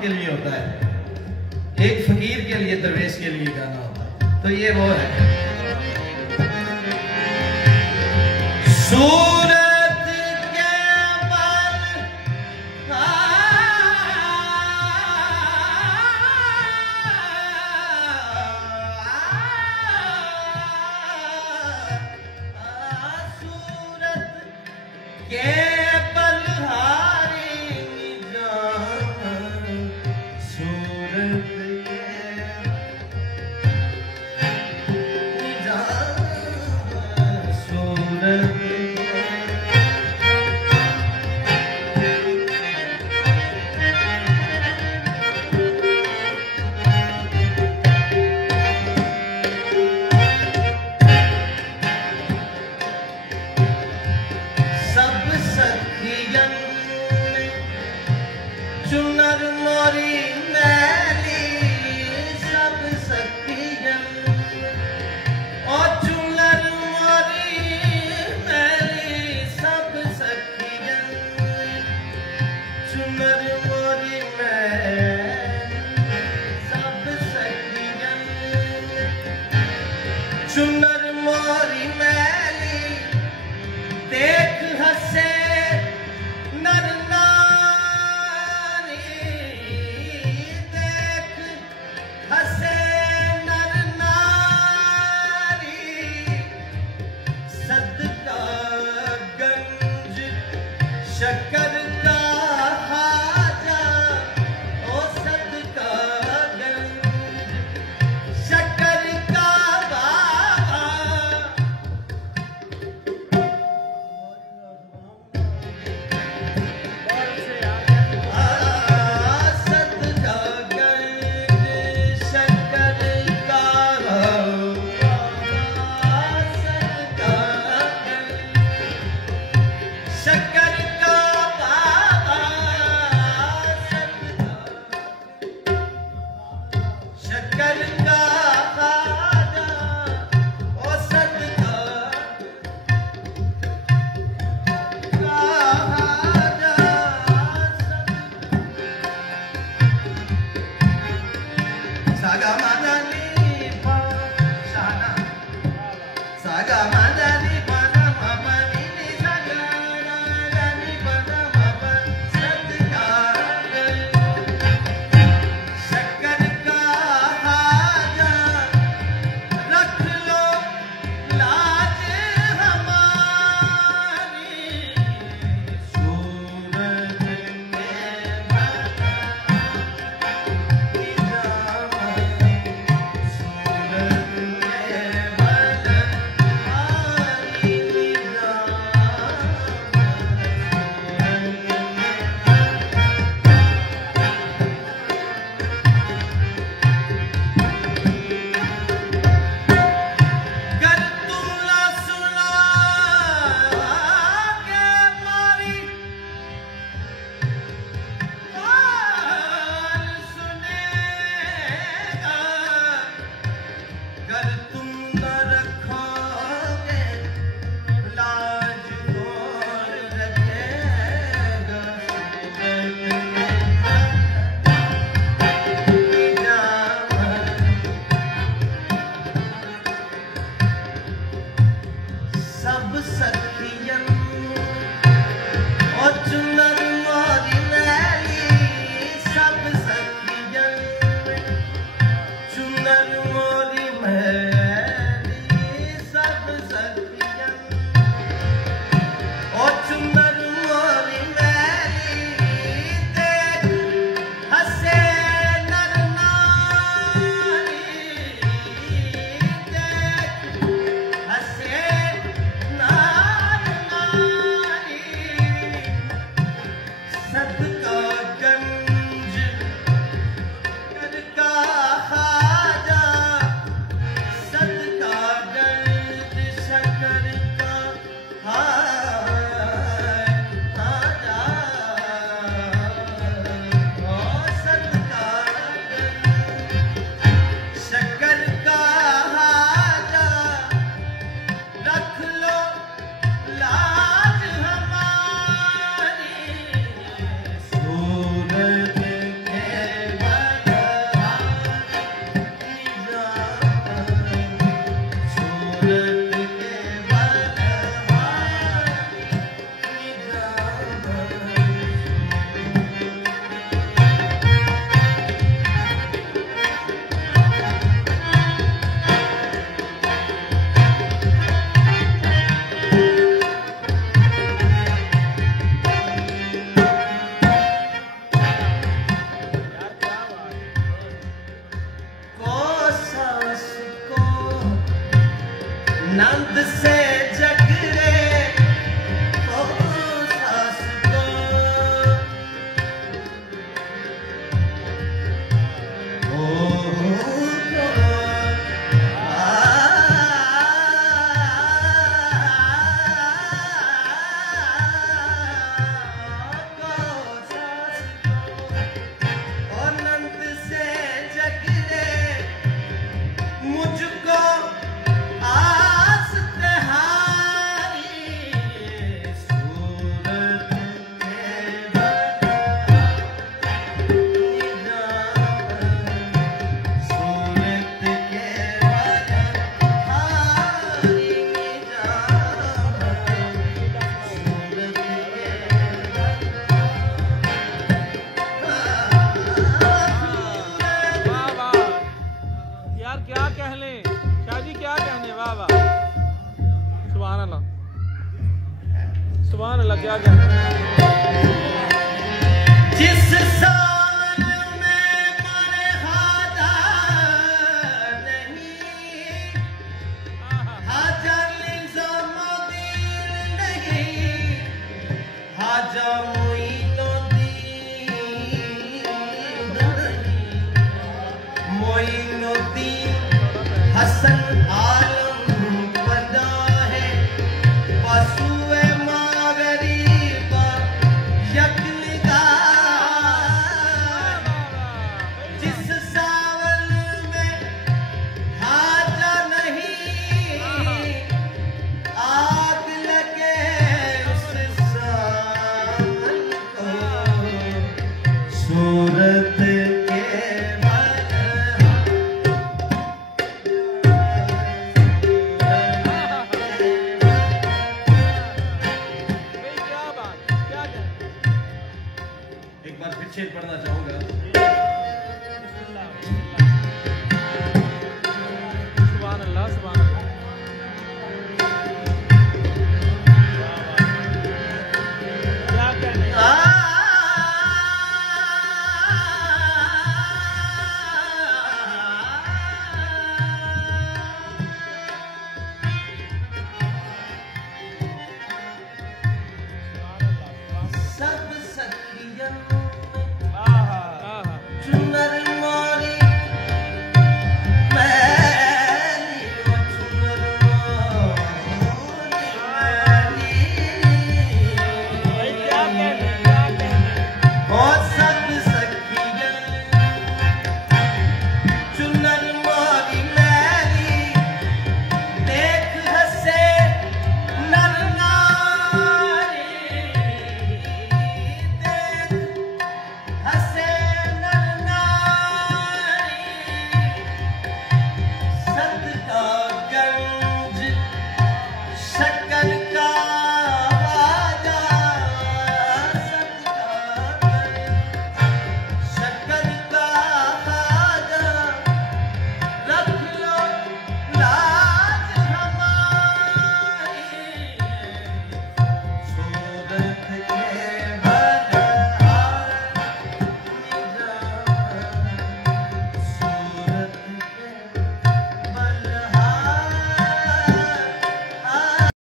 के लिए होता है, एक फकीर के लिए, दरवेश के लिए गाना होता है। तो ये वो है सूरत के बल सूरत के बलहारी जान, सूरत के जान, सूरत सब सखियन चुनर मोरी मैली, सब सखियन और चुनर मोरी मैली, सब सखियन चुनर मोरी मैली, सब सखियन चुनर मोरी मैली, देख हसे नर नारी, देख हसे नर नारी, सदका गंज शक्कर का खाजा, ओ सदका गंज शक्कर का बाबा, सदका गंज शक्कर का बाबा, सदका गंज शक्कर का बाबा, शक्कर का खाजा, ओ सदका खाजा, सागा मादानी पा शाना, सागा मादानी पाना मामा नी सागा मादानी पाना मामा, सदका शक्कर का खाजा, रख लो लाज हमारी, सूरज के बलहारी जान, जिस साल में मरहदा नहीं, हाजा निज़ामुद्दीन नहीं, हाजा मोइनुद्दीन हसन